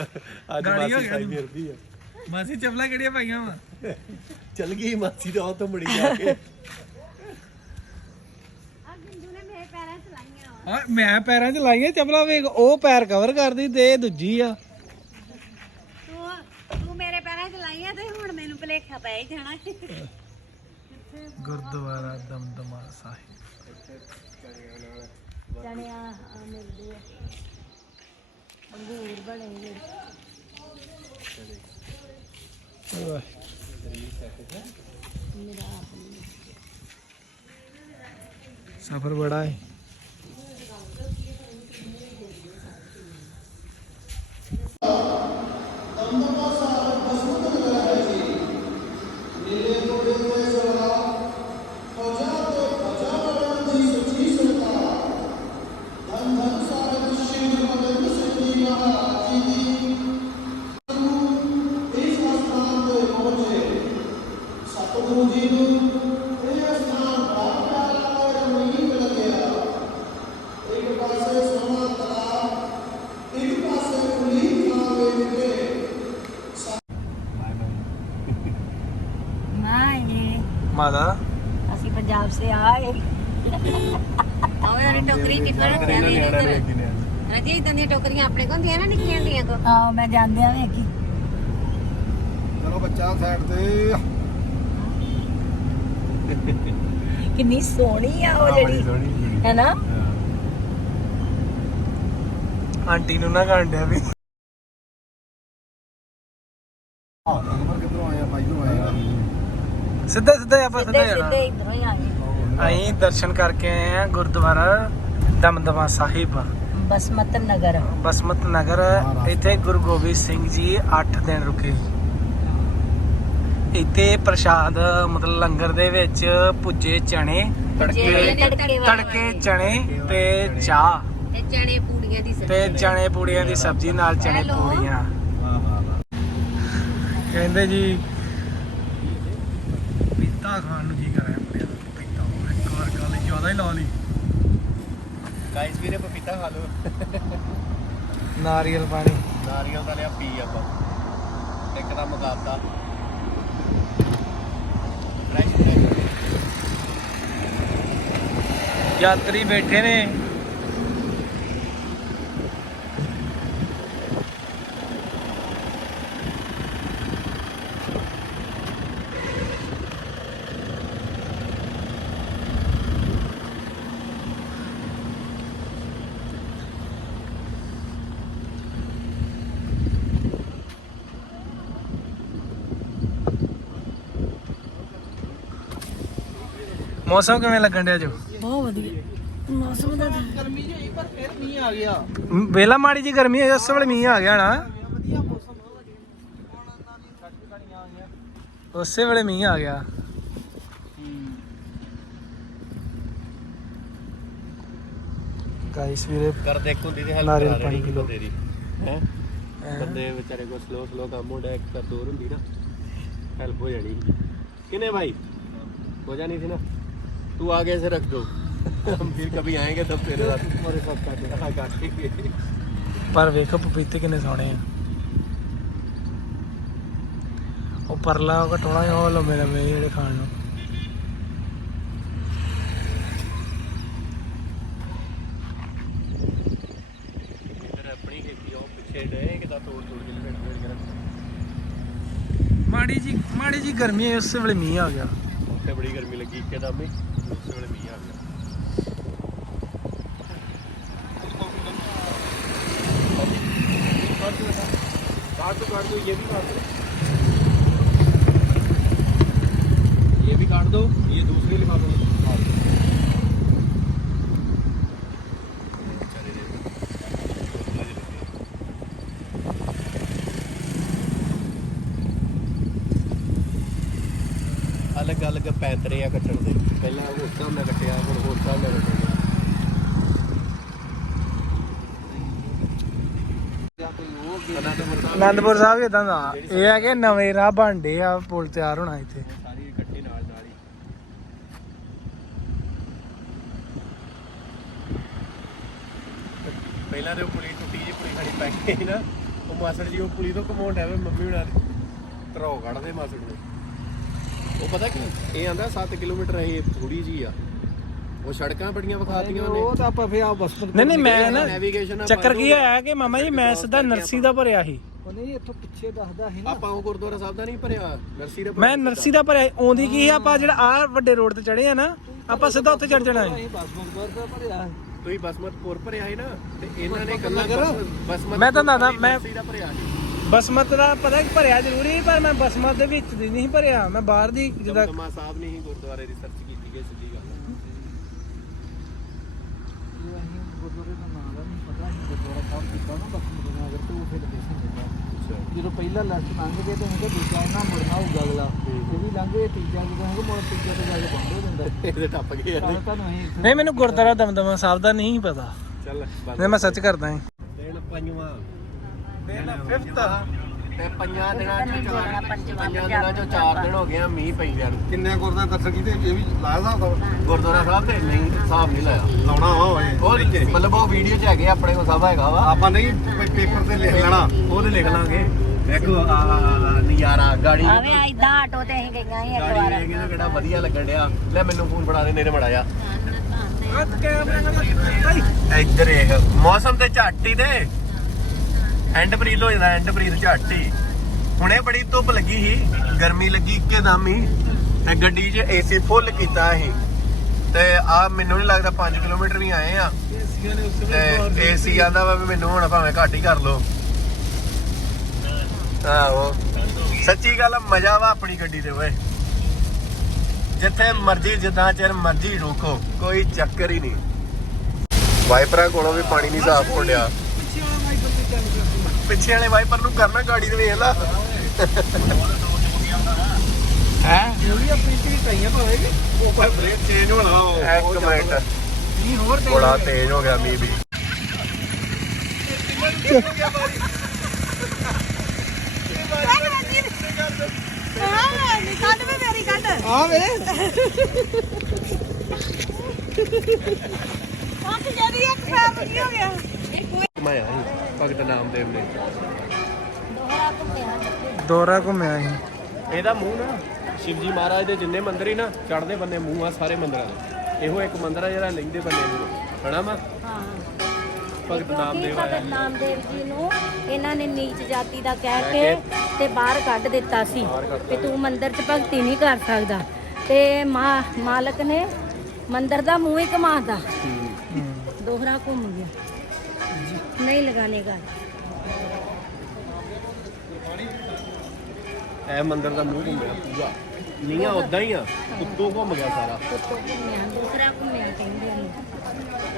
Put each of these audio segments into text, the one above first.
ਅੱਜ ਗਾੜੀ ਹੋ ਮਾਸੀ ਗਿਆ ਸਾਈ ਤੂੰ। ਫਿਰਦੀ ਆ। ਮਾਸੀ ਚਪਲਾ ਕਿਹੜੀਆਂ ਪਾਈਆਂ ਵਾ? ਚਲ ਗਈ ਮਾਸੀ ਦਾ ਉਹ ਤੋਂ ਮੁੜੀ ਜਾ ਕੇ। ਆ ਗਿੰਦੂ ਨੇ ਮੇਰੇ ਪੈਰਾਂ 'ਚ ਲਾਈਆਂ ਵਾ। ਆ ਮੈਂ ਪੈਰਾਂ 'ਚ ਲਾਈਆਂ ਚਪਲਾ ਵੇਖ ਉਹ ਪੈਰ ਕਵਰ ਕਰਦੀ ਤੇ ਇਹ ਦੂਜੀ ਆ। ਤੂੰ ਤੂੰ ਮੇਰੇ ਪੈਰਾਂ 'ਚ ਲਾਈਆਂ ਤੇ ਹੁਣ ਮੈਨੂੰ ਭਲੇਖਾ ਪੈ ਹੀ ਜਾਣਾ। ਗੁਰਦੁਆਰਾ ਦਮਦਮਾ ਸਾਹਿਬ। ਚਣਿਆ ਆ ਮਿਲਦੇ ਆ। ਅੰਗੂਰ ਬਣੇ ਨੇ ਵਾਹ। ਸਫ਼ਰ ਮਾਦਾ। ਅਸੀਂ ਪੰਜਾਬ ਸੇ ਆਏ। ਆਵੇ ਉਹਨੇ ਟੋਕਰੀ ਟਿੱਪਣ ਜਾਂਦੀ ਰਜੀ ਇਦਾਂ ਦੀਆਂ ਟੋਕਰੀਆਂ ਆਪਣੇ ਕੋਲ ਹੁੰਦੀਆਂ ਨਾ ਨਿੱਕੀਆਂ ਦੀਆਂ ਕੋ ਹਾਂ ਮੈਂ ਜਾਂਦਿਆਂ ਵੇਖੀ ਚਲੋ ਬੱਚਾ ਸਾਈਡ ਤੇ। ਕਿੰਨੀ ਸੋਹਣੀ ਆ ਉਹ ਜਿਹੜੀ ਹੈ। ਨਾ ਆਂਟੀ ਨੂੰ ਨਾ ਕਾਂਡਿਆ ਵੀ ਨੰਬਰ ਕਿੱਧਰੋਂ ਆਇਆ ਬਾਈ ਤੋਂ ਆਇਆ ਸਿੱਧਾ ਸਿੱਧਾ ਹੀ ਆਪਾਂ ਸਿੱਧਾ ਸਿੱਧੇ ਜਾਣਾ। ਸਿੱਧੇ ਇਧਰੋਂ ਹੀ ਆ ਗਏ। ਅਸੀਂ ਦਰਸ਼ਨ ਕਰਕੇ ਆਏ ਆ ਗੁਰਦੁਆਰਾ ਦਮਦਮਾ ਸਾਹਿਬ। ਬਸਮਤ ਨਗਰ। ਬਸਮਤ ਨਗਰ ਇੱਥੇ ਗੁਰੂ ਗੋਬਿੰਦ ਸਿੰਘ ਜੀ 8 ਦਿਨ ਰੁਕੇ। ਇੱਥੇ ਪ੍ਰਸ਼ਾਦ ਮਤਲਬ ਲੰਗਰ ਦੇ ਵਿੱਚ ਭੁੱਜੇ ਚਣੇ ਤੜਕੇ ਵਾਲੇ ਤੜਕੇ ਚਣੇ ਤੇ ਚਾਹ। ਤੇ ਚਣੇ ਪੂੜੀਆਂ ਦੀ ਸਬਜ਼ੀ। ਤੇ ਚਣੇ ਪੂੜੀਆਂ ਦੀ ਸਬਜ਼ੀ ਨਾਲ ਚਣੇ। ਪੂੜੀਆਂ। ਕਹਿੰਦੇ ਜੀ ਪੀਤਾ ਖਾਣ ਨੂੰ ਜੀ ਕਰ ਰਿਹਾ ਮੁੰਡਿਆਂ ਦਾ ਪੀਤਾ ਇੱਕ ਵਾਰ ਗੱਲ ਜ਼ਿਆਦਾ ਹੀ ਲਾ ਲਈ। ਗਾਇਸ ਵੀਰੇ ਪਪੀਤਾ ਖਾ ਲਓ। ਨਾਰੀਅਲ ਪਾਣੀ। ਨਾਰੀਅਲ ਦਾ ਲਿਆ ਪੀ ਆਪਾਂ। ਇੱਕ ਦਾ ਮੁਕਾਬਲਾ। ਫਰੈਸ਼ ਯਾਤਰੀ ਬੈਠੇ ਨੇ। ਮੌਸਮ ਕਿਵੇਂ ਲੱਗਣ ਡਿਆ ਜੋ ਬਹੁਤ ਵਧੀਆ। ਮੌਸਮ ਦਾ ਗਰਮੀ ਹੋਈ ਪਰ ਫਿਰ ਮੀਂਹ ਆ ਗਿਆ। ਵੇਲਾ ਮਾੜੀ ਜੀ ਗਰਮੀ ਹੋਈ ਵੇਲੇ ਮੀਂਹ ਆ ਗਿਆ ਨਾ। ਉਸੇ ਵੇਲੇ ਮੀਂਹ ਆ ਗਿਆ। ਗਾਇਸ ਵੀਰੇ ਕਰ ਦੇਖ ਹੁੰਦੀ ਤੇ ਹੈਲਪ ਨਾਰੀਅਲ ਕਰਾ ਪਾਣੀ ਦੇਣੀ ਹੈ? ਬੰਦੇ ਵਿਚਾਰੇ ਕੋ ਸਲੋ ਸਲੋ ਕੰਮ ਹੁੰਦਾ ਇੱਕ ਤਾਂ ਦੂਰ ਹੁੰਦੀ ਨਾ। ਹੈਲਪ ਹੋ ਜਾਣੀ। ਕਿਨੇ ਭਾਈ ਹੋ ਜਾਣੀ ਸੀ ਨਾ? तू आगे से रख दो हम फिर कभी आएंगे तब तेरे साथ तुम्हारे साथ काटेंगे हाँ काटेंगे ਪਰ ਵੇਖੋ ਪਪੀਤੇ ਕਿੰਨੇ ਸੋਹਣੇ ਆ ਉਹ ਪਰਲਾ ਉਹ ਘਟੋਣਾ ਉਹ ਲੰਮੇ ਲੰਮੇ ਜਿਹੜੇ ਖਾਣ ਨੂੰ इधर अपनी खेती और पीछे गए कि तोड़ तोड़ के लपेट लपेट के रख ਮਾੜੀ ਜੀ ਮਾੜੀ ਜੀ ਗਰਮੀ ਹੈ ਉਸੇ ਵੇਲੇ ਮੀਂਹ ਆ ਗਿਆ ਉੱਥੇ ਬੜੀ ਗਰਮੀ ਲੱਗੀ ਇੱਕਦਮ ਹੀ काट दो काट दो ये भी काट दो ये भी काट दो ये दूसरे लिफाफे में काट दो ਅਲੱਗ ਅਲੱਗ ਪੈਂਤਰੇ ਆ ਕੱਟਣ ਦੇ ਪਹਿਲਾਂ ਹੋਰ ਹਿਸਾਬ ਨਾਲ ਕੱਟਿਆ ਹੁਣ ਹੋਰ ਹਿਸਾਬ ਨਾਲ ਕੱਟਿਆ ਅਨੰਦਪੁਰ ਸਾਹਿਬ ਇਦਾਂ ਦਾ। ਇਹ ਹੈ ਕਿ ਨਵੇਂ ਰਾਹ ਬਣਦੇ ਆ, ਪੁਲ ਤਿਆਰ ਹੋਣਾ ਇੱਥੇ। ਸਾਰੀ ਇਕੱਠੀ ਨਾਲ ਨਾਲ ਹੀ ਪਹਿਲਾਂ ਤੇ ਉਹ ਪੁਲੀ ਟੁੱਟੀ ਜਿਹੀ, ਪੁਲੀ ਸਾਡੀ ਪੈ ਗਈ ਨਾ। ਉਹ ਮਾਸੜ ਜੀ, ਉਹ ਪੁਲੀ ਤੋਂ ਕਮਾਉਣ ਡਿਆ ਮੰਮੀ ਹੁਣਾਂ ਦੇ। ਧਰੋ ਕੱਢਦੇ ਮਾਸੜ ਨੂੰ। ਉਹ ਪਤਾ ਕੀ, ਇਹ ਆਂਦਾ 7 ਕਿਲੋਮੀਟਰ, ਇਹ ਥੋੜੀ ਜੀ ਆ। ਉਹ ਸੜਕਾਂ ਬੜੀਆਂ ਵਿਖਾਤੀਆਂ ਉਹਨੇ। ਉਹ ਤਾਂ ਆਪਾਂ ਫੇ ਆ ਬਸ ਨਹੀਂ ਨਹੀਂ ਮੈਂ ਨਾ ਨੈਵੀਗੇਸ਼ਨ ਚੱਕਰ ਕੀ ਹੋਇਆ ਕਿ ਮਾਮਾ ਜੀ ਮੈਂ ਸਿੱਧਾ ਨਰਸੀ ਦਾ ਭਰਿਆ ਸੀ। ਉਹ ਨਹੀਂ ਇੱਥੋਂ ਪਿੱਛੇ ਦੱਸਦਾ ਸੀ ਨਾ। ਆਪਾਂ ਉਹ ਗੁਰਦੁਆਰਾ ਸਾਹਿਬ ਦਾ ਨਹੀਂ ਭਰਿਆ ਨਰਸੀ ਦੇ ਮੈਂ ਨਰਸੀ ਦਾ ਭਰਿਆ। ਆਉਂਦੀ ਕੀ ਸੀ, ਆਪਾਂ ਜਿਹੜਾ ਆ ਵੱਡੇ ਰੋਡ ਤੇ ਚੜੇ ਆ ਨਾ ਆਪਾਂ ਸਿੱਧਾ ਉੱਥੇ ਚੜ ਜਾਣਾ ਹੈ ਤੁਸੀਂ ਬਸਮਤਪੁਰ ਭਰਿਆ ਸੀ ਨਾ ਤੇ ਇਹਨਾਂ ਨੇ ਕੱਲਾ ਬਸਮਤ ਮੈਂ ਤਾਂ ਮੈਂ- ਨਰਸੀ ਦਾ ਭਰਿਆ ਸੀ। ਬਸਮਤ ਦਾ ਪਤਾ ਕਿ ਭਰਿਆ ਜ਼ਰੂਰੀ ਪਰ ਮੈਂ ਬਸਮਤ ਦੇ ਵਿੱਚ ਦੀ ਨਹੀਂ ਭਰਿਆ। ਮੈਂ ਬਾਹਰ ਦੀ ਜਿੱਦਾਂ ਦਮਦਮਾ ਸਾਹਿਬ ਨੇ ਹੀ ਗੁਰਦੁਆਰੇ ਰਿਸਰਚ ਕੀਤੀ ਗਈ ਸਿੱਧੀ ਗੱਲ ਇਹ ਅਸੀਂ ਗੁਰਦੁਆਰੇ ਦਾ ਨਾਮ ਦਾ ਨਹੀਂ ਪਤਾ ਸੀ ਗੁਰਦੁਆਰਾ ਸਾਹਿਬ ਕੀਤਾ ਨਾ ਬਸ ਮੁਰਨਾ ਅਗਰ ਤੇ ਉਹ ਫਿਰ ਦੇਸੀ ਹੁੰਦਾ ਜਦੋਂ ਪਹਿਲਾ ਲੈਫਟ ਲੰਘ ਗਏ ਤੇ ਉਹਦਾ ਦੂਜਾ ਇਹਨਾਂ ਮੁੜਨਾ ਹੋਊਗਾ ਅਗਲਾ। ਇਹ ਵੀ ਲੰਘ ਗਏ ਤੀਜਾ ਜਦੋਂ ਹੈਗਾ ਮੁੜ ਤੀਜਾ ਤੇ ਜਾ ਕੇ ਬੰਦ ਹੋ ਜਾਂਦਾ। ਇਹਦੇ ਟੱਪ ਗਏ ਤਾਂ ਤੁਹਾਨੂੰ ਅਸੀਂ ਇੱਥੇ ਨਹੀਂ ਮੈਨੂੰ ਗੁਰਦੁਆਰਾ ਦਮਦਮਾ ਸਾਹਿਬ ਦਾ ਨਹੀਂ ਪਤਾ। ਚੱਲ ਨਹੀਂ ਮੈਂ ਸੱਚ ਕਰਦਾ ਹਾਂ ਦਿਨ ਪੰਜਵਾਂ ਦਿਨ fifth। ਤੇ ਪੰਜਾਂ ਦਿਨਾਂ ਚੋਂ ਚਾਰ ਪੰਜਾਂ ਦਿਨਾਂ ਚੋਂ ਚਾਰ ਦਿਨ ਹੋ ਗਏ ਆ ਮੀਂਹ ਪਈ ਜਾਣ। ਕਿੰਨੇ ਗੁਰਦਾਂ ਦਰਸ਼ਨ ਕੀਤੇ? ਇਹ ਵੀ ਲਾਇਆ ਹਿਸਾਬ ਗੁਰਦੁਆਰਾ ਸਾਹਿਬ ਤੇ ਨਹੀਂ ਹਿਸਾਬ ਨਹੀਂ ਲਾਇਆ। ਲਾਉਣਾ ਵਾ ਓਏ। ਉਹ ਮਤਲਬ ਉਹ ਵੀਡੀਓ ਚ ਹੈਗੇ ਆਪਣੇ ਕੋਲ ਸਭ ਹੈਗਾ ਵਾ। ਆਪਾਂ ਨਹੀਂ ਪੇ- ਪੇਪਰ ਤੇ ਲਿਖ ਲੈਣਾ। ਉਹਦੇ ਲਿਖ ਲਾਂਗੇ। ਦੇਖੋ ਆ ਨਜ਼ਾਰਾ ਗਾੜੀ। ਆਵੇ ਆਇਦਾ ਆਟੋ ਤੇ ਅਸੀਂ ਗਈਆਂ ਸੀ ਇੱਕ ਗਾੜੀ ਵਾਰ। ਵੇਖ ਕੇ ਕਿਹੜਾ ਵਧੀਆ ਲੱਗਣ ਡਿਆ। ਲੈ ਮੈਨੂੰ ਫੋਨ ਫੜਾ ਦੇ ਨੇਰੇ ਮੜਾਇਆ ਇੱਧਰ ਇਹ ਮੌਸਮ ਤੇ ਝਾਟੀ ਦੇ ਐਂਡ ਬਰੀਲ ਹੋ ਜਾਂਦਾ, ਐਂਡ ਬਰੀਲ ਝਾਟੀ ਹੁਣੇ ਬੜੀ ਧੁੱਪ ਲੱਗੀ ਸੀ, ਗਰਮੀ ਲੱਗੀ ਇੱਕਦਮ ਹੀ, ਤੇ ਗੱਡੀ 'ਚ ਏਸੀ ਫੁੱਲ ਕੀਤਾ ਸੀ ਤੇ ਆ ਮੈਨੂੰ ਨਹੀਂ ਲੱਗਦਾ 5 ਕਿਲੋਮੀਟਰ ਹੀ ਆਏ ਆ। ਤੇ ਏਸੀ ਆਂਦਾ ਵਾ ਵੀ ਮੈਨੂੰ ਹੁਣ ਭਾਵੇਂ ਘੱਟ ਹੀ ਕਰ ਲੋ ਆਹੋ। ਸੱਚੀ ਗੱਲ, ਮਜ਼ਾ ਵਾ ਆਪਣੀ ਗੱਡੀ ਦੇ ਓਏ। ਜਿੱਥੇ ਮਰਜ਼ੀ, ਜਿੱਦਾਂ ਚਿਰ ਮਰਜ਼ੀ ਰੋਕੋ, ਕੋਈ ਚੱਕਰ ਹੀ ਨਹੀਂ। ਵਾਈਪਰਾਂ ਕੋਲੋਂ ਵੀ ਪਾਣੀ ਨਹੀਂ ਸਾਫ਼ ਹੁੰਦਿਆ ਪਿੱਛੇ ਵਾਲੇ ਵਾਈਪਰ ਨੂੰ ਕਰਨਾ ਗਾੜੀ ਦੇ ਵੇਖ ਲਾ ਹੈ ਇਹ ਵੀ ਆਪਣੀ ਚੀਜ਼ ਭਾਵੇਂ ਉਹ ਪਰ ਬ੍ਰੇਕ ਚੇਂਜ ਹੋਣਾ ਉਹ ਇੱਕ ਮਿੰਟ ਨਹੀਂ ਹੋਰ ਤੇ ਬੜਾ ਤੇਜ਼ ਹੋ ਗਿਆ ਮੀਂਹ ਵੀ ਆ ਵੇ ਮੈਂ ਆਇਆ ਸੀ, ਭਗਤ ਨਾਮਦੇਵ ਨੇ। ਦੋਰਾ ਘੁੰਮਿਆ ਸੀ। ਇਹਦਾ ਮੂੰਹ ਨਾ ਸ਼ਿਵਜੀ ਮਹਾਰਾਜ ਦੇ ਜਿੰਨੇ ਮੰਦਿਰ ਹੀ ਨਾ ਚੜਦੇ ਬੰਨੇ ਮੂੰਹ ਆ ਸਾਰੇ ਮੰਦਿਰਾਂ ਦੇ। ਇਹੋ ਇੱਕ ਮੰਦਿਰ ਆ ਜਿਹੜਾ ਲੈਂਦੇ ਬੰਨੇ ਨੂੰ ਹਨਾ ਮਾ? ਹਾਂ। ਭਗਤ ਨਾਮਦੇਵ ਆਇਆ ਭਗਤ ਨਾਮਦੇਵ ਜੀ ਨੂੰ ਇਹਨਾਂ ਨੇ ਨੀਚ ਜਾਤੀ ਦਾ ਕਹਿ ਕੇ ਤੇ ਬਾਹਰ ਕੱਢ ਦਿੱਤਾ ਸੀ ਕਿ ਤੂੰ ਮੰਦਿਰ 'ਚ ਭਗਤੀ ਨਹੀਂ ਕਰ ਸਕਦਾ। ਤੇ ਮਾ ਮਾਲਕ ਨੇ ਮੰਦਿਰ ਦਾ ਮੂੰਹ ਹੀ ਘਮਾਤਾ ਦੋਹਰਾ ਘੁੰਮ ਗਿਆ। ਨਹੀਂ ਲਗਾਨੇ का ਇਹ ਮੰਦਿਰ ਦਾ ਮੂੰਹ ਘੁੰਮਿਆ ਪੂਰਾ। ਨੀਆਂ ਉਦਾਂ ਹੀ ਆ ਉੱਤੋਂ ਘੁੰਮ ਗਿਆ ਸਾਰਾ। ਉੱਤੋਂ ਘੁੰਮਿਆ ਦੂਸਰਾ ਘੁੰਮਿਆ ਕਹਿੰਦੇ ਨੇ।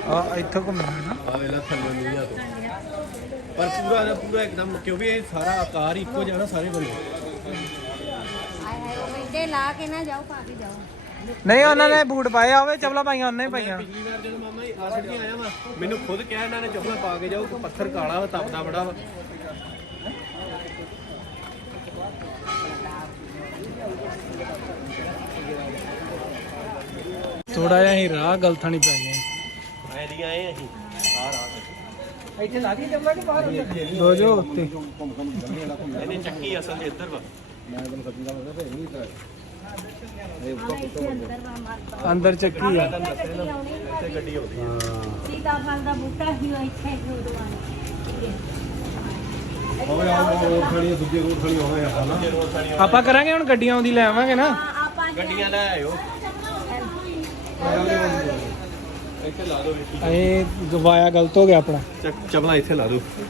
ਆ ਇੱਥੋਂ ਘੁੰਮਿਆ ਨਾ। ਆ ਵੇਲਾ ਥੱਲੇ ਨੀਆਂ ਤੋਂ। ਪਰ ਪੂਰਾ ਦਾ ਪੂਰਾ ਇੱਕਦਮ ਕਿਉਂਕਿ ਇਹ ਸਾਰਾ ਆਕਾਰ ਇੱਕੋ ਜਿਹਾ ਨਾ ਸਾਰੇ ਬੰਨੇ ਆਏ ਹਾਏ ਉਹ ਕਹਿੰਦੇ ਲਾ ਕੇ ਨਾ ਜਾਓ ਪਾ ਕੇ ਜਾਓ। ਨਹੀਂ ਉਹਨਾਂ ਨੇ ਬੂਟ ਪਾਏ ਆ ਹੋਵੇ ਚਪਲਾ ਪਾਈਆਂ ਉਹਨੇ ਪਾਈਆਂ। ਪਿਛਲੀ ਵਾਰ ਜਦੋਂ ਮਾਮਾ ਜੀ ਆ ਸੜੀਆਂ ਆਇਆ ਵਾ ਮੈਨੂੰ ਖੁਦ ਕਿਹਾ ਇਹਨਾਂ ਨੇ ਚੱਪਲਾਂ ਪਾ ਕੇ ਜਾਓ ਕਿ ਪੱਥਰ ਕਾਲਾ ਵਾ ਤਪਦਾ ਬੜਾ ਵਾ। ਥੋੜਾ ਜਿਹਾ ਹੀ ਰਾਹ ਗਲਥਾਣੀ ਪੈ ਗਿਆ ਐ ਦੀ ਆਏ ਅਸੀਂ। ਆ ਰਾਤ ਇੱਥੇ ਲਾ ਕੇ ਚੱਲਣਾ ਕਿ ਬਾਹਰ ਦੋ ਜੋ ਉੱਤੇ। ਇਹਨੇ ਚੱਕੀ ਅਸਲ ਇੱਧਰ ਵਾ। ਇੱਥੇ ਅੰਦਰ ਵਾ ਮਾਰ ਅੰਦਰ ਚੱਕੀ ਆ। ਇੱਥੇ ਗੱਡੀ ਆਉਂਦੀ ਆ ਸੀਤਾ ਫਲ ਦਾ ਬੂਟਾ ਹੀ। ਉਹ ਇੱਥੇ ਗੁਰਦੁਆਰਾ ਹੋਵੇ ਆ ਉਹ ਖੜੀ ਦੂਜੇ ਰੋਡ ਖੜੀ ਹੋਵੇ ਆ ਨਾ ਆਪਾਂ ਕਰਾਂਗੇ ਹੁਣ ਗੱਡੀਆਂ ਆਉਂਦੀ ਲੈ ਆਵਾਂਗੇ ਨਾ। ਗੱਡੀਆਂ ਲੈ ਆਇਓ। ਇੱਥੇ ਲਾ ਦਿਓ ਵੇਖੀ ਇਹ ਗਵਾਇਆ ਗਲਤ ਹੋ ਗਿਆ ਆਪਣਾ। ਚਪਲਾਂ ਇੱਥੇ ਲਾ ਦਿਓ। ਮੈਂ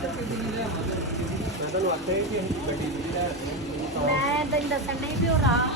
ਤੁਹਾਨੂੰ ਆਖਿਆ ਕਿ ਅਸੀਂ ਗੱਡੀ ਮੈਂ ਤੈਨੂੰ ਦੱਸਣ ਨਹੀਂ ਉਹ ਰਾਹ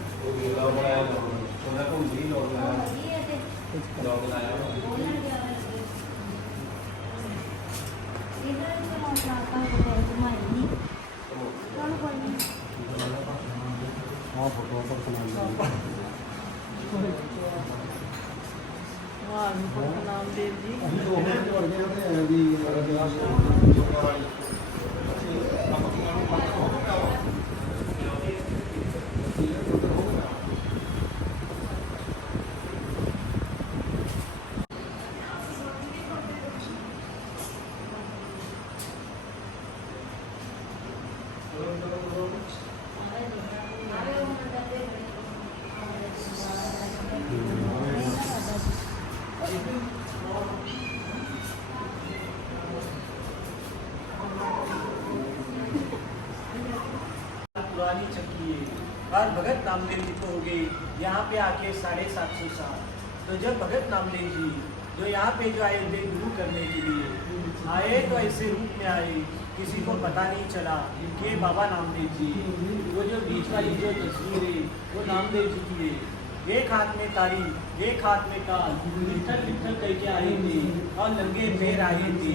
ਉਹ ਵੀ ਲਾਉ ਬਣਾਇਆ ਉਹਨਾਂ ਨੂੰ ਵੀ ਲਾਉ ਬਣਾਇਆ ਲਾਉ ਬਣਾਇਆ ਇਹਨਾਂ ਨੂੰ ਆਪਾਂ ਆਪਾਂ ਘੁਮਾਈ ਨਹੀਂ ਕੋਣ ਕੋਈ ਨਹੀਂ ਆ ਫੋਟੋ ਪਰ ਸੁਣਾਉਂਦੇ ਵਾਹ ਨਾਮ ਦੇਵ ਜੀ ਅਸੀਂ ਉਹ ਵਰਗੇ ਤੇ ਆਏ ਦੀ ਜਿਹੜਾ नामदेव जी को हो गई, यहाँ पे आके साढ़े सात सौ साल तो जब भगत नामदेव जी, जो यहाँ पे जो आए थे गुरु करने के लिए आए तो ऐसे रूप में आए, किसी को पता नहीं चला कि बाबा नामदेव जी। वो जो बीच वाली जो तस्वीर है, वो नामदेव जी की है। एक हाथ में तारी एक हाथ में ताल विठल विठल करके आए थे और नंगे पैर आए थे।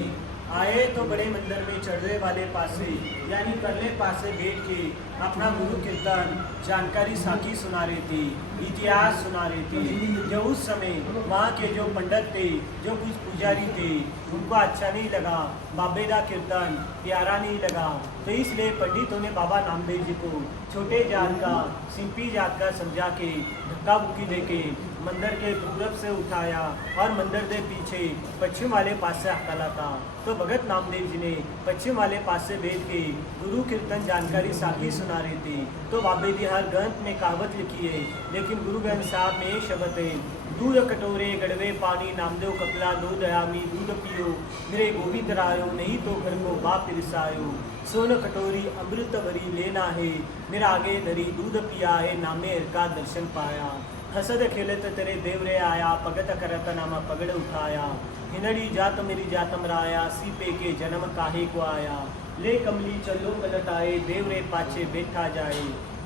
आए तो बड़े मंदिर में चढ़ने वाले पासे, यानी करले पासे बैठ के अपना गुरु कीर्तन, जानकारी साखी सुना रही थी, इतिहास सुना रहे थे। जो उस समय वहाँ के जो पंडित थे, जो कुछ पुजारी थे, उनको अच्छा नहीं लगा, बाबे का कीर्तन प्यारा नहीं लगा। तो इसलिए पंडितों ने बाबा नामदेव जी को छोटे जात का, सिंपी जात का समझा के धक्का बुक्की दे के मंदिर के पूरब से उठाया और मंदिर के पीछे पश्चिम वाले पास से हटाला था तो भगत नामदेव जी ने पश्चिम वाले पास से बैठ के गुरु कीर्तन जानकारी साखी सुना रहे थे। तो बाबे जी हर ग्रंथ में कहावत लिखी है, लेकिन गुरु ग्रंथ साहब में ये शब्द है, दूध कटोरे, गड़वे पानी, नामदेव कपला दूध आमी दूध पियो, मेरे गोविंद रायो, नहीं तो घर को बाप रिसायो सोन कटोरी, अमृत भरी लेना है, मेरा आगे धरी दूध पिया है, नामे का दर्शन पाया। हसद खेलत तेरे देवरे आया, पगत करत नामा पगड़ उठाया। हिनड़ी जात मेरी जातम राया सीपे के जन्म काहे को आया? ले कमली चलो पलट आए देवरे पाछे बैठा जाए।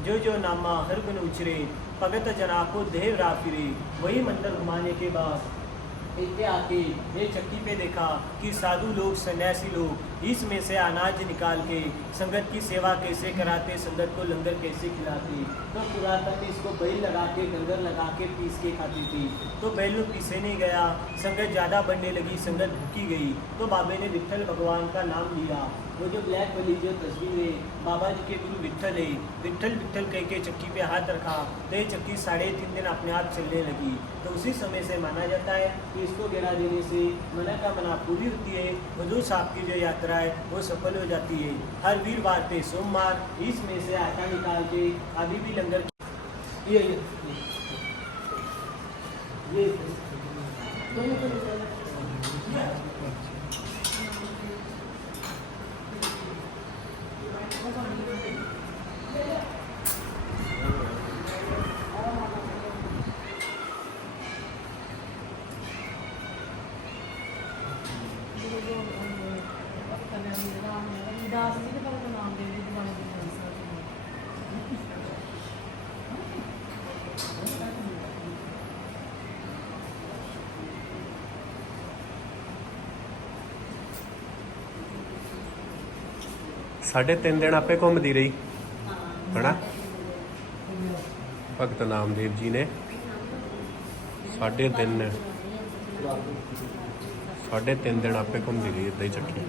जो जो नामा हर गुन उछरे, पगत जना को देव रा फिरे। वही मंदिर घुमाने के बाद इतने आके ये चक्की पे देखा कि साधु लोग, सन्यासी लोग इसमें से अनाज निकाल के संगत की सेवा कैसे कराते, संगत को लंगर कैसे खिलाते। तो पुरातन में इसको बैल लगा के लंगर लगा के पीस के खाती थी। तो बैल में पीसे नहीं गया, संगत ज़्यादा बढ़ने लगी, संगत भूखी गई। तो बाबे ने विठल भगवान का नाम लिया। वो जो ब्लैक वाली जो तस्वीर है, बाबा जी के गुरु विठल है विठल विठल कह के चक्की पे हाथ रखा तो ये चक्की साढ़े तीन दिन अपने आप चलने लगी। तो उसी समय से माना जाता है कि इसको गिरा देने से मना का मना पूरी होती है हजूर साहब की जो यात्रा है, वो सफल हो जाती है। हर वीरवार पे सोमवार इसमें से आटा निकाल के अभी भी लंगर ये ये ये। ਦਾਸ ਸਾਢੇ ਤਿੰਨ ਦਿਨ ਆਪੇ ਘੁੰਮਦੀ ਰਹੀ। ਹਨਾ? ਭਗਤ ਨਾਮਦੇਵ ਜੀ ਨੇ ਸਾਢੇ ਤਿੰਨ ਸਾਢੇ ਤਿੰਨ ਦਿਨ ਆਪੇ ਘੁੰਮਦੀ ਰਹੀ ਇਦਾਂ ਹੀ ਚੱਕੀ।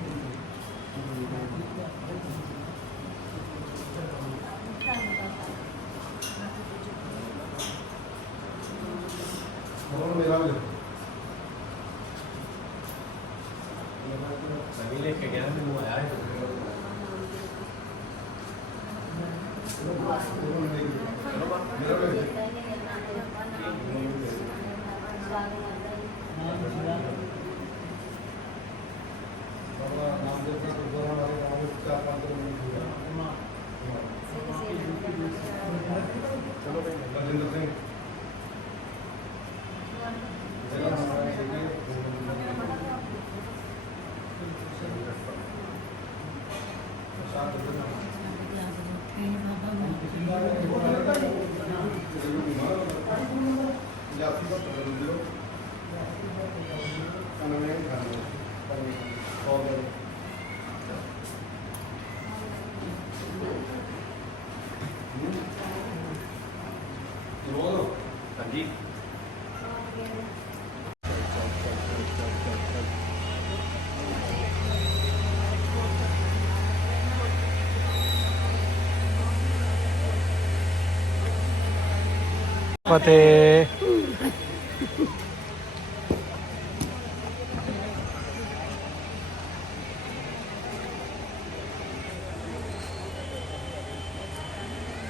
ਜੀ। ਫਤਿਹ।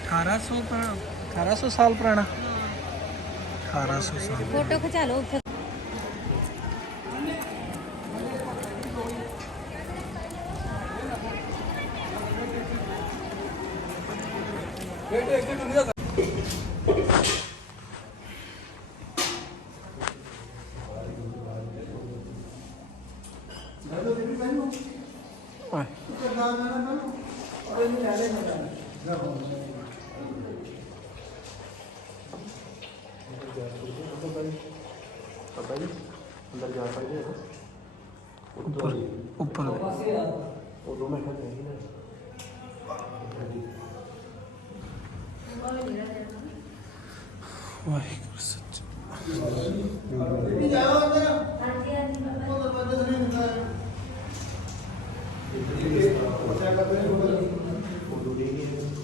ਅਠਾਰਾਂ ਸੌ ਪੁਰਾਣਾ 1800 ਸਾਲ ਪੁਰਾਣਾ। ਫੋਟੋ ਖਿਚਾ ਲਓ ਉੱਥੇ। ਅੰਦਰ ਜਾ ਸਕਦੇ ਹੋ ਉੱਪਰ ਉੱਪਰ ਉਦੋਂ ਮੈਂ ਕਿਹਾ ਨਹੀਂ ਨਾ ਵਾਹਿਗੁਰੂ ਸੱਚ।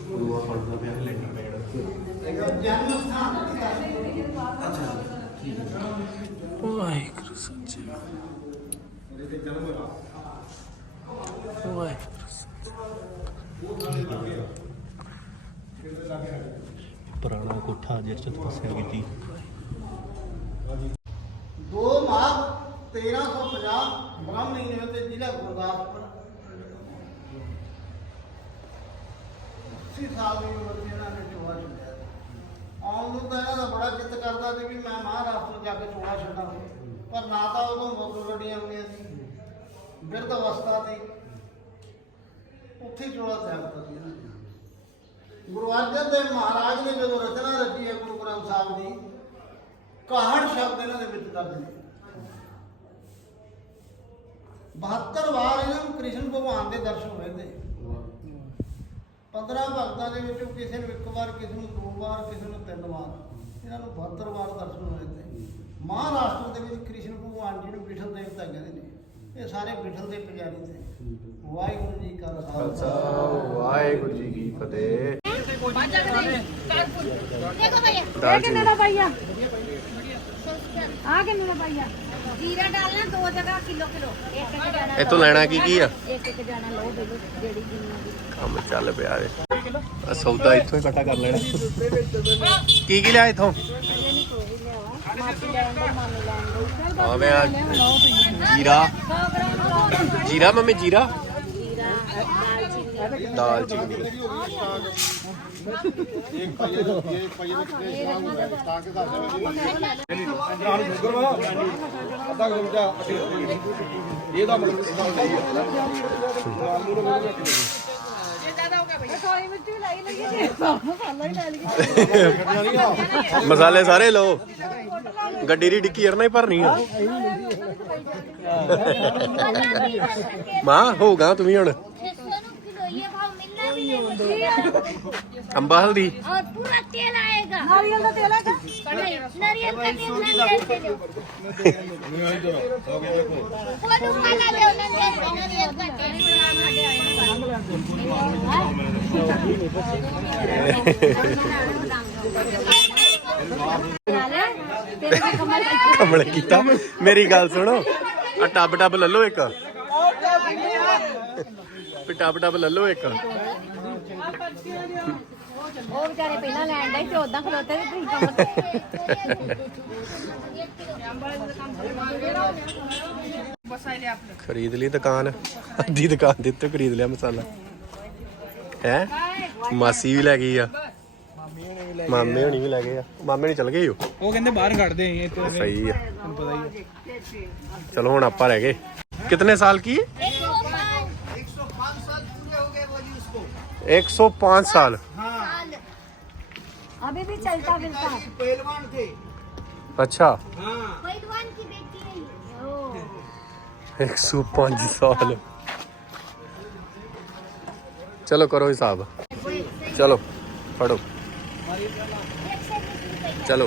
ਗੁਰੂਆ ਪੜਦਾ ਪਿਆ ਲੈਂਟਰ ਪੈਣ ਵਾਹਿਗੁਰੂ ਸੱਚ। ਵਾਹਿਗੁਰੂ ਸੱਚ। ਪੁਰਾਣਾ ਕੋਠਾ ਜਿਸ ਚ ਤਪੱਸਿਆ ਕੀਤੀ। ਦੋ ਮਾਘ 1350 ਬ੍ਰਾਹਮਣੀ ਨੇ ਤੇ ਜ਼ਿਲ੍ਹਾ ਗੁਰਦਾਸਪੁਰ 80 ਸਾਲ ਦੀ ਉਮਰ ਦੀ ਇਹਨਾਂ ਨੇ ਚੋਲਾ ਛੱਡਿਆ। ਆਉਣ ਨੂੰ ਤਾਂ ਇਹਨਾਂ ਦਾ ਬੜਾ ਜਿੱਤ ਕਰਦਾ ਸੀ ਵੀ ਮੈਂ ਮਹਾਰਾਸ਼ਟਰ ਜਾ ਕੇ ਚੋਲਾ ਛੱਡਾਂ। ਪਰ ਨਾ ਤਾਂ ਉਦੋਂ ਮੋਟਰ ਗੱਡੀਆਂ ਆਉਂਦੀਆਂ ਸੀ, ਬਿਰਧ ਅਵਸਥਾ ਤੇ ਉੱਥੇ ਹੀ ਚੋਲਾ ਤਿਆਗਤਾ ਸੀ ਗੁਰੂ ਅਰਜਨ ਦੇਵ ਮਹਾਰਾਜ ਨੇ ਜਦੋਂ ਰਚਨਾ ਰਚੀ ਹੈ ਗੁਰੂ ਗ੍ਰੰਥ ਸਾਹਿਬ ਦੀ 61 ਸ਼ਬਦ ਇਹਨਾਂ ਦੇ ਵਿੱਚ ਦਰਜ ਨੇ। 72 ਵਾਰ ਇਹਨਾਂ ਨੂੰ ਕ੍ਰਿਸ਼ਨ ਭਗਵਾਨ ਦੇ ਦਰਸ਼ਨ ਹੋਏ ਨੇ। 15 ਭਗਤਾਂ ਦੇ ਵਿੱਚੋਂ ਕਿਸੇ ਨੂੰ ਇੱਕ ਵਾਰ, ਕਿਸੇ ਨੂੰ ਦੋ ਵਾਰ, ਕਿਸੇ ਨੂੰ ਤਿੰਨ ਵਾਰ, ਇਹਨਾਂ ਨੂੰ 72 ਵਾਰ ਦਰਸ਼ਨ ਹੋਏ ਨੇ। ਮਹਾਰਾਸ਼ਟਰ ਦੇ ਵਿੱਚ ਕ੍ਰਿਸ਼ਨ ਭਗਵਾਨ ਜੀ ਨੂੰ ਵਿਠਲ ਦੇਵਤਾ ਕਹਿੰਦੇ ਨੇ। ਇਹ ਸਾਰੇ ਵਿਠਲ ਦੇ ਪੁਜਾਰੀ ਨੇ। ਵਾਹਿਗੁਰੂ ਜੀ ਕਾ ਖਾਲਸਾ, ਵਾਹਿਗੁਰੂ ਜੀ ਕੀ ਫਤਿਹ। ਇਹ ਕਿੰਨੇ ਦਾ ਪਾਈਆ ਆ? ਕਿੰਨੇ ਦਾ ਪਾਈਆ ਜੀਰਾ ਡਾਲਣਾ ਦੋ ਜਗ੍ਹਾ ਕਿਲੋ ਕਿਲੋ। ਇੱਕ ਇੱਕ ਜਾਣਾ ਇਹ ਤੋਂ ਲੈਣਾ ਕੀ ਕੀ ਆ? ਇੱਕ ਇੱਕ ਜਾਣਾ ਲਓ ਬੇਲੋ ਜਿਹੜੀ ਜਿੰਨੀ ਦੀ ਕੰਮ ਚੱਲ ਪਿਆ ਆ ਸੌਦਾ ਇੱਥੋਂ ਹੀ ਇਕੱਠਾ ਕਰ ਲੈਣਾ। ਕੀ ਕੀ ਲਿਆ ਇੱਥੋਂ? ਆ ਜੀਰਾ। ਜੀਰਾ ਮੰਮੀ ਜੀਰਾ ਚੀਨੀ। ਅੱਧਾ ਮਸਾਲੇ ਸਾਰੇ ਲਓ। ਗੱਡੀ ਦੀ ਡਿੱਕੀ ਯਾਰ ਨਹੀਂ ਭਰਨੀ ਆ। ਮਾਂ ਹੋਗਾ ਤੂੰ ਵੀ ਹੁਣ अंबा हल्दी और पूरा तेल आएगा ਨਾਰੀਅਲ ਦਾ ਤੇਲ ਹੈਗਾ नहीं, नारियल का तेल नारियल से लो फोटो वाला लो नारियल का नारियल का तेल ਤੇਰੇ ਦੀ ਕਮਰ ਕਮਲ ਕੀਤਾ ਮੇਰੀ ਗੱਲ ਸੁਣੋ ਆ ਟੱਬ ਟੱਬ ਲੈ ਲਓ ਇੱਕ ਵੀ ਟੱਬ ਟੱਬ ਲੈ ਲਓ ਇੱਕ ਉਹ ਵਿਚਾਰੇ ਪਹਿਲਾਂ ਲੈਣ ਦਾ ਤੇ ਉਦਾਂ ਖਲੋਤੇ ਤੇ ਤੁਸੀਂ ਕੰਮ ਖਰੀਦ ਲਈ ਦੁਕਾਨ। ਅੱਧੀ ਦੁਕਾਨ ਦੇ ਉੱਤੇ ਖਰੀਦ ਲਿਆ ਮਸਾਲਾ। ਹੈ? ਮਾਸੀ ਵੀ ਲੈ ਗਈ ਆ। ਮਾਮੇ ਹੋਣੀ ਵੀ ਲੈ ਗਏ ਆ। ਮਾਮੇ ਨਹੀਂ ਚਲ ਗਏ ਹੋ ਉਹ ਕਹਿੰਦੇ ਬਾਹਰ ਕੱਢਦੇ ਆਂ ਇੱਥੇ। ਸਹੀ ਆ। ਤੁਹਾਨੂੰ ਪਤਾ ਹੀ ਹੈ ਚਲੋ ਹੁਣ ਆਪਾਂ ਰਹਿ ਗਏ। ਕਿਤਨੇ ਸਾਲ ਕੀ 105 साल साल अभी भी चलता फिरता ਪਹਿਲਵਾਨ थे अच्छा पैलवान की बेटी है ये। 105 साल चलो करो हिसाब चलो पढ़ो एक सौ बीस रुपए का। चलो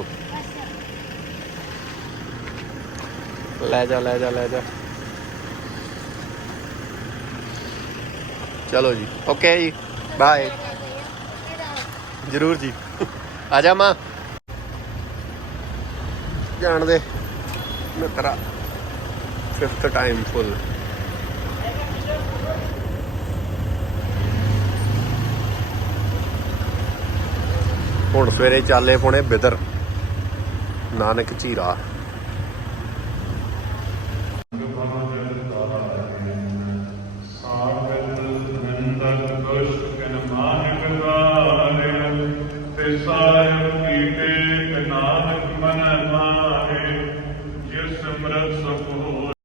ले जा ले जा ले जा चलो जी ओके जी ਬਾਏ ਜ਼ਰੂਰ ਜੀ। ਆ ਜਾ ਮਾਂ। ਜਾਣ ਦੇ। ਮਿੱਤਰਾ ਫਿਫਥ ਟਾਈਮ ਫੁੱਲ ਹੁਣ ਸਵੇਰੇ ਚਾਲੇ ਪੋਣੇ ਬਿਦਰ ਨਾਨਕ ਝੀਰਾ